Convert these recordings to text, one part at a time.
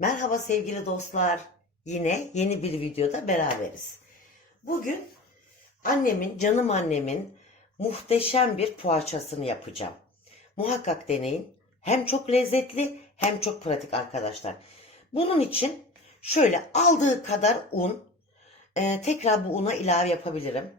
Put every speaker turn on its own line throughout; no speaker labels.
Merhaba sevgili dostlar. Yine yeni bir videoda beraberiz. Bugün annemin, canım annemin muhteşem bir poğaçasını yapacağım. Muhakkak deneyin. Hem çok lezzetli hem çok pratik arkadaşlar. Bunun için şöyle aldığı kadar un, e, tekrar bu una ilave yapabilirim.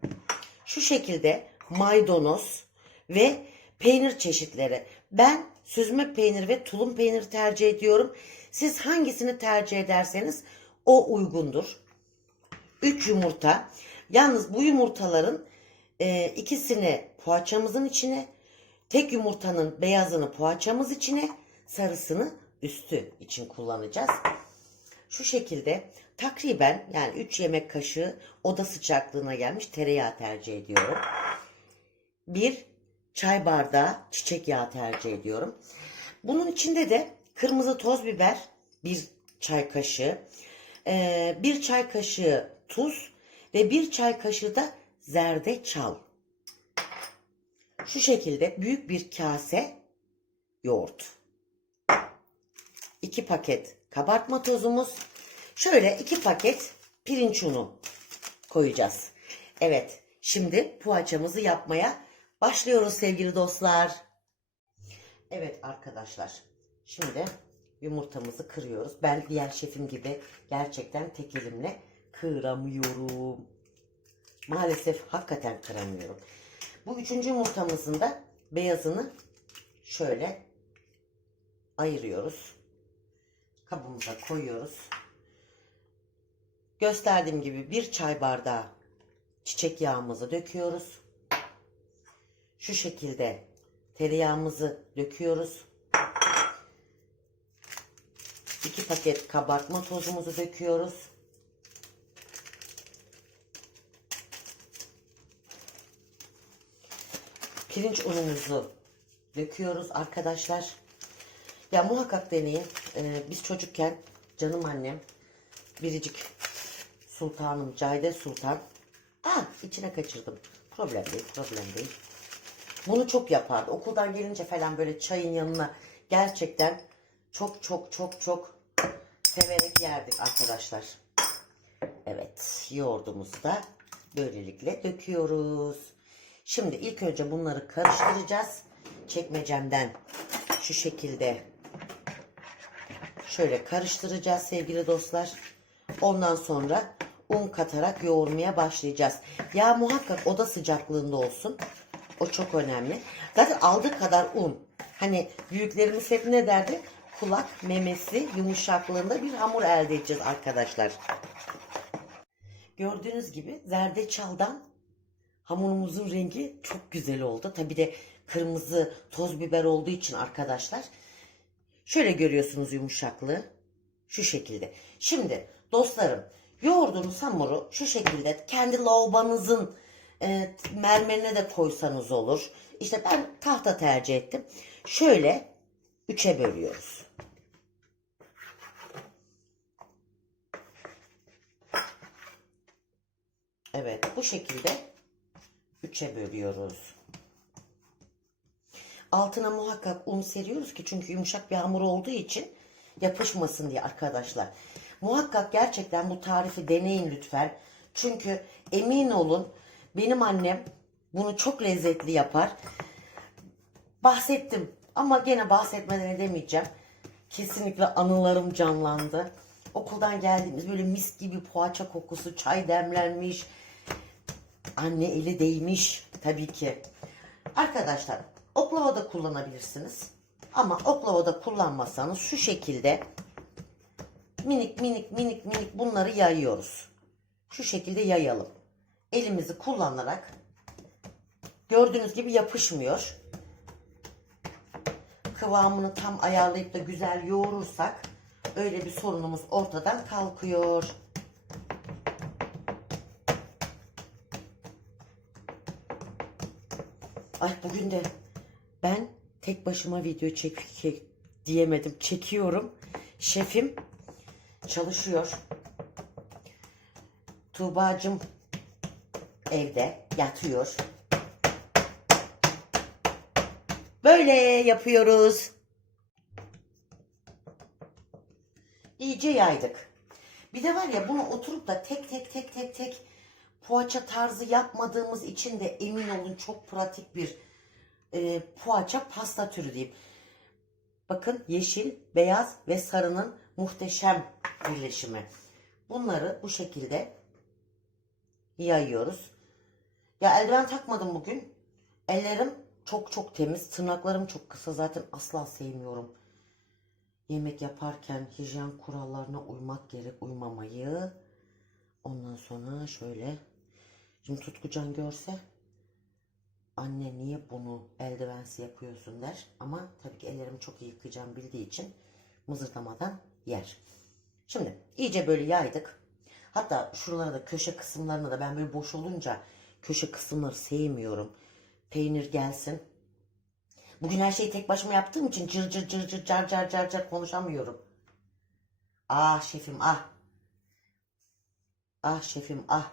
Şu şekilde maydanoz ve peynir çeşitleri. Ben süzme peynir ve tulum peyniri tercih ediyorum. Siz hangisini tercih ederseniz o uygundur. 3 yumurta. Yalnız bu yumurtaların e, ikisini poğaçamızın içine, tek yumurtanın beyazını poğaçamız içine, sarısını üstü için kullanacağız. Şu şekilde takriben yani 3 yemek kaşığı oda sıcaklığına gelmiş tereyağı tercih ediyorum. Bir çay bardağı çiçek yağı tercih ediyorum. Bunun içinde de kırmızı toz biber bir çay kaşığı, eee, bir çay kaşığı tuz ve bir çay kaşığı da zerdeçal. Şu şekilde büyük bir kase yoğurt. 2 paket kabartma tozumuz. Şöyle 2 paket pirinç unu koyacağız. Evet, şimdi poğaçamızı yapmaya başlıyoruz sevgili dostlar. Evet arkadaşlar, şimdi yumurtamızı kırıyoruz. Ben diğer şefim gibi gerçekten tek elimle kıramıyorum. Maalesef hakikaten kıramıyorum. Bu üçüncü yumurtamızın da beyazını şöyle ayırıyoruz. Kabımıza koyuyoruz. Gösterdiğim gibi bir çay bardağı çiçek yağımızı döküyoruz. Şu şekilde tereyağımızı döküyoruz. 2 paket kabartma tozumuzu döküyoruz. Pirinç unumuzu döküyoruz arkadaşlar. Ya muhakkak deneyin. Ee, biz çocukken canım annem biricik sultanım Cahide Sultan. Ah içine kaçırdım. Problem değil problem değil. Bunu çok yapardı. Okuldan gelince falan böyle çayın yanına gerçekten çok çok çok çok severek yerdik arkadaşlar. Evet yoğurdumuzu da böylelikle döküyoruz. Şimdi ilk önce bunları karıştıracağız. Çekmecemden şu şekilde şöyle karıştıracağız sevgili dostlar. Ondan sonra un katarak yoğurmaya başlayacağız. Yağ muhakkak oda sıcaklığında olsun. O çok önemli. Zaten aldığı kadar un. Hani büyüklerimiz hep ne derdi? Kulak memesi yumuşaklığında bir hamur elde edeceğiz arkadaşlar. Gördüğünüz gibi zerdeçaldan hamurumuzun rengi çok güzel oldu. Tabi de kırmızı toz biber olduğu için arkadaşlar. Şöyle görüyorsunuz yumuşaklığı. Şu şekilde. Şimdi dostlarım yoğurduğunuz hamuru şu şekilde kendi lavabanızın e, mermerine de koysanız olur. İşte ben tahta tercih ettim. Şöyle üçe bölüyoruz. Evet bu şekilde üçe bölüyoruz. Altına muhakkak un seriyoruz ki çünkü yumuşak bir hamur olduğu için yapışmasın diye arkadaşlar. Muhakkak gerçekten bu tarifi deneyin lütfen. Çünkü emin olun benim annem bunu çok lezzetli yapar. Bahsettim ama gene bahsetmeden edemeyeceğim. Kesinlikle anılarım canlandı. Okuldan geldiğimiz böyle mis gibi poğaça kokusu, çay demlenmiş. Anne eli değmiş tabii ki. Arkadaşlar oklava da kullanabilirsiniz. Ama oklava da kullanmazsanız şu şekilde minik minik minik minik bunları yayıyoruz. Şu şekilde yayalım. Elimizi kullanarak gördüğünüz gibi yapışmıyor. Kıvamını tam ayarlayıp da güzel yoğurursak öyle bir sorunumuz ortadan kalkıyor. Ay bugün de ben tek başıma video çek, diyemedim. Çekiyorum. Şefim çalışıyor. Tuğbacım evde yatıyor. Böyle yapıyoruz. iyice yaydık. Bir de var ya bunu oturup da tek tek tek tek tek poğaça tarzı yapmadığımız için de emin olun çok pratik bir e, poğaça pasta türü diyeyim. Bakın yeşil, beyaz ve sarının muhteşem birleşimi. Bunları bu şekilde yayıyoruz. Ya eldiven takmadım bugün. Ellerim çok çok temiz. Tırnaklarım çok kısa. Zaten asla sevmiyorum. Yemek yaparken hijyen kurallarına uymak gerek. Uymamayı. Ondan sonra şöyle. Şimdi Tutkucan görse anne niye bunu eldivensiz yapıyorsun der. Ama tabii ki ellerimi çok iyi yıkayacağım bildiği için mızırdamadan yer. Şimdi iyice böyle yaydık. Hatta şuralara da köşe kısımlarına da ben böyle boş olunca köşe kısımları sevmiyorum. Peynir gelsin. Bugün her şeyi tek başıma yaptığım için cır cır cır cır car car car car konuşamıyorum. Ah şefim ah. Ah şefim ah.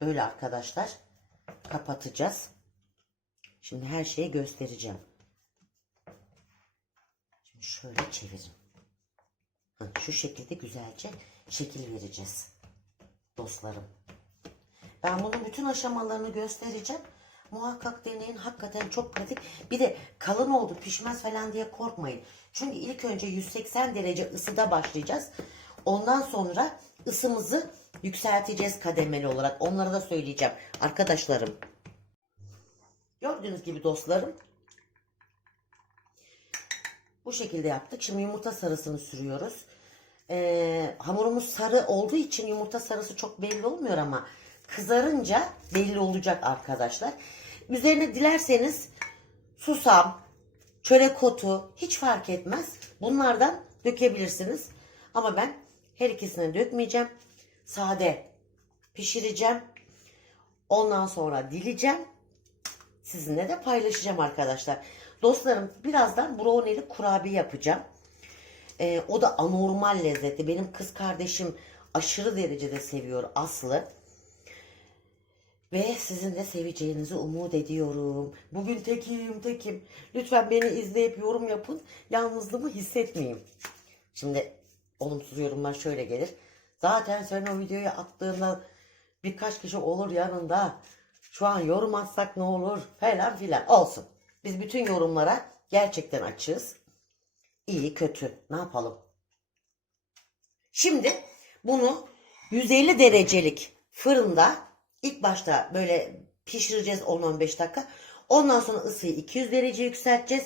Böyle arkadaşlar kapatacağız. Şimdi her şeyi göstereceğim. Şimdi şöyle çevirin. Şu şekilde güzelce şekil vereceğiz. Dostlarım. Ben bunun bütün aşamalarını göstereceğim. Muhakkak deneyin. Hakikaten çok pratik. Bir de kalın oldu pişmez falan diye korkmayın. Çünkü ilk önce 180 derece ısıda başlayacağız. Ondan sonra ısımızı yükselteceğiz kademeli olarak. Onları da söyleyeceğim. Arkadaşlarım. Gördüğünüz gibi dostlarım. Bu şekilde yaptık. Şimdi yumurta sarısını sürüyoruz. Ee, hamurumuz sarı olduğu için yumurta sarısı çok belli olmuyor ama kızarınca belli olacak arkadaşlar. Üzerine dilerseniz susam, çörek otu hiç fark etmez. Bunlardan dökebilirsiniz. Ama ben her ikisini dökmeyeceğim. Sade pişireceğim. Ondan sonra dileceğim. Sizinle de paylaşacağım arkadaşlar. Dostlarım birazdan brownie'li kurabiye yapacağım. Ee, o da anormal lezzetli. Benim kız kardeşim aşırı derecede seviyor Aslı. Ve sizin de seveceğinizi umut ediyorum. Bugün tekim tekim. Lütfen beni izleyip yorum yapın. Yalnızlığımı hissetmeyeyim. Şimdi olumsuz yorumlar şöyle gelir. Zaten sen o videoyu attığında birkaç kişi olur yanında. Şu an yorum atsak ne olur falan filan. Olsun. Biz bütün yorumlara gerçekten açığız. İyi kötü ne yapalım. Şimdi bunu 150 derecelik fırında ilk başta böyle pişireceğiz 10-15 dakika. Ondan sonra ısıyı 200 derece yükselteceğiz.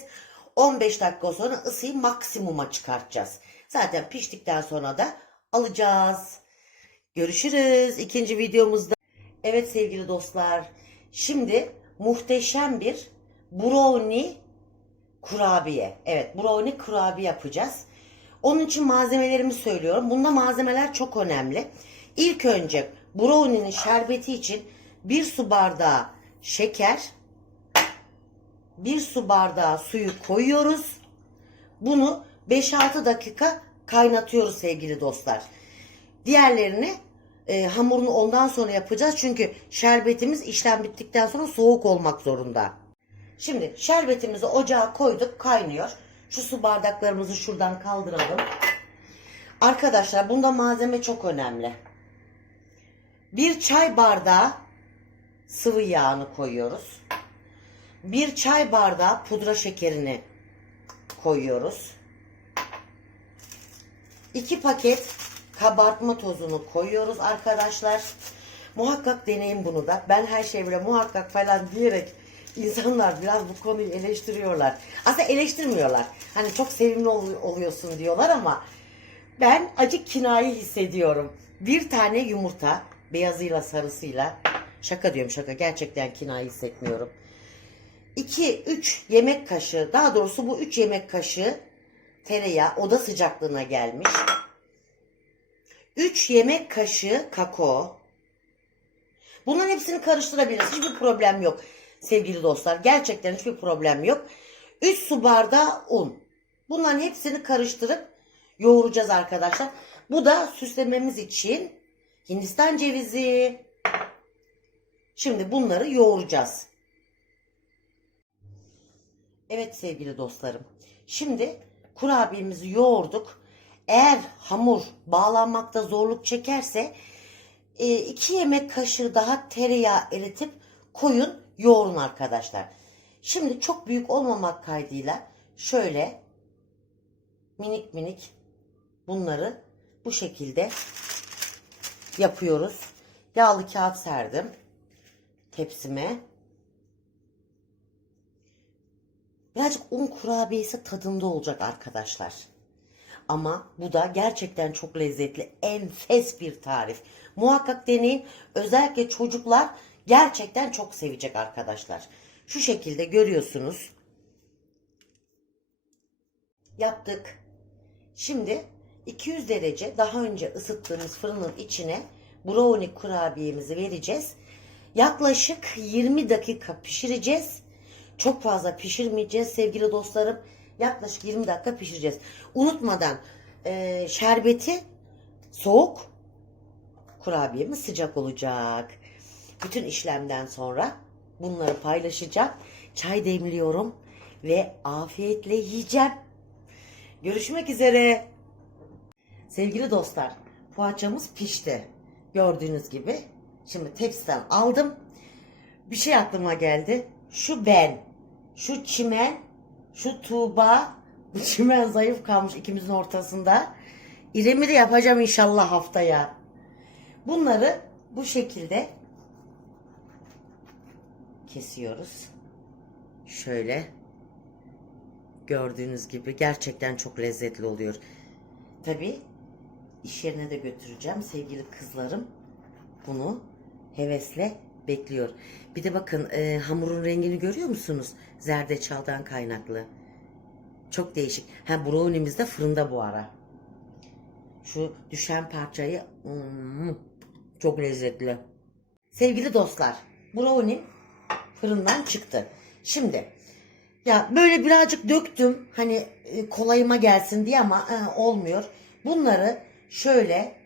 15 dakika sonra ısıyı maksimuma çıkartacağız. Zaten piştikten sonra da alacağız. Görüşürüz ikinci videomuzda. Evet sevgili dostlar. Şimdi muhteşem bir brownie kurabiye. Evet brownie kurabiye yapacağız. Onun için malzemelerimi söylüyorum. Bunda malzemeler çok önemli. İlk önce brownie'nin şerbeti için bir su bardağı şeker, bir su bardağı suyu koyuyoruz. Bunu 5-6 dakika kaynatıyoruz sevgili dostlar. Diğerlerini e, hamurunu ondan sonra yapacağız. Çünkü şerbetimiz işlem bittikten sonra soğuk olmak zorunda. Şimdi şerbetimizi ocağa koyduk kaynıyor. Şu su bardaklarımızı şuradan kaldıralım. Arkadaşlar bunda malzeme çok önemli. Bir çay bardağı sıvı yağını koyuyoruz. Bir çay bardağı pudra şekerini koyuyoruz. 2 paket kabartma tozunu koyuyoruz arkadaşlar. Muhakkak deneyin bunu da. Ben her şey bile muhakkak falan diyerek insanlar biraz bu konuyu eleştiriyorlar. Aslında eleştirmiyorlar. Hani çok sevimli ol- oluyorsun diyorlar ama ben acı kinayı hissediyorum. Bir tane yumurta beyazıyla sarısıyla şaka diyorum şaka gerçekten kinayı hissetmiyorum. 2-3 yemek kaşığı daha doğrusu bu 3 yemek kaşığı tereyağı oda sıcaklığına gelmiş. 3 yemek kaşığı kakao. Bunların hepsini karıştırabiliriz. Hiçbir problem yok sevgili dostlar. Gerçekten hiçbir problem yok. 3 su bardağı un. Bunların hepsini karıştırıp yoğuracağız arkadaşlar. Bu da süslememiz için Hindistan cevizi. Şimdi bunları yoğuracağız. Evet sevgili dostlarım. Şimdi kurabiyemizi yoğurduk. Eğer hamur bağlanmakta zorluk çekerse 2 yemek kaşığı daha tereyağı eritip koyun yoğurun arkadaşlar. Şimdi çok büyük olmamak kaydıyla şöyle minik minik bunları bu şekilde yapıyoruz. Yağlı kağıt serdim tepsime. Birazcık un kurabiyesi tadında olacak arkadaşlar. Ama bu da gerçekten çok lezzetli, enfes bir tarif. Muhakkak deneyin. Özellikle çocuklar gerçekten çok sevecek arkadaşlar. Şu şekilde görüyorsunuz. Yaptık. Şimdi 200 derece daha önce ısıttığımız fırının içine brownie kurabiyemizi vereceğiz. Yaklaşık 20 dakika pişireceğiz. Çok fazla pişirmeyeceğiz sevgili dostlarım. Yaklaşık 20 dakika pişireceğiz. Unutmadan e, şerbeti soğuk, kurabiyemiz sıcak olacak. Bütün işlemden sonra bunları paylaşacağım. Çay demliyorum ve afiyetle yiyeceğim. Görüşmek üzere. Sevgili dostlar, poğaçamız pişti. Gördüğünüz gibi. Şimdi tepsiden aldım. Bir şey aklıma geldi. Şu ben, şu çimen, şu Tuğba, çimen zayıf kalmış ikimizin ortasında. İrem'i de yapacağım inşallah haftaya. Bunları bu şekilde kesiyoruz. Şöyle gördüğünüz gibi gerçekten çok lezzetli oluyor. Tabi iş yerine de götüreceğim sevgili kızlarım. Bunu hevesle bekliyor. Bir de bakın e, hamurun rengini görüyor musunuz? Zerdeçaldan kaynaklı. Çok değişik. Ha brownie'miz de fırında bu ara. Şu düşen parçayı hmm, çok lezzetli. Sevgili dostlar, brownie fırından çıktı. Şimdi ya böyle birazcık döktüm hani e, kolayıma gelsin diye ama e, olmuyor. Bunları şöyle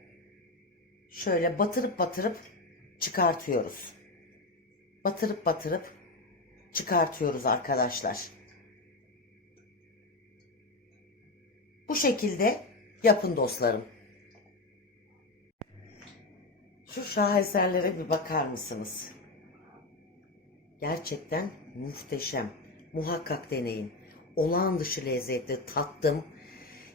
şöyle batırıp batırıp çıkartıyoruz. Batırıp batırıp çıkartıyoruz arkadaşlar. Bu şekilde yapın dostlarım. Şu şaheserlere bir bakar mısınız? Gerçekten muhteşem. Muhakkak deneyin. Olağan dışı lezzetli tattım.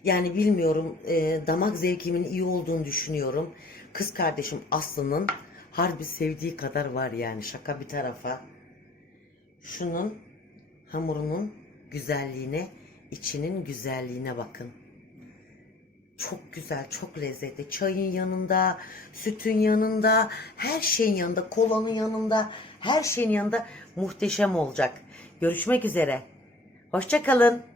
Yani bilmiyorum e, damak zevkimin iyi olduğunu düşünüyorum. Kız kardeşim Aslı'nın harbi sevdiği kadar var yani şaka bir tarafa. Şunun hamurunun güzelliğine, içinin güzelliğine bakın. Çok güzel, çok lezzetli. Çayın yanında, sütün yanında, her şeyin yanında, kolanın yanında, her şeyin yanında muhteşem olacak. Görüşmek üzere. Hoşçakalın.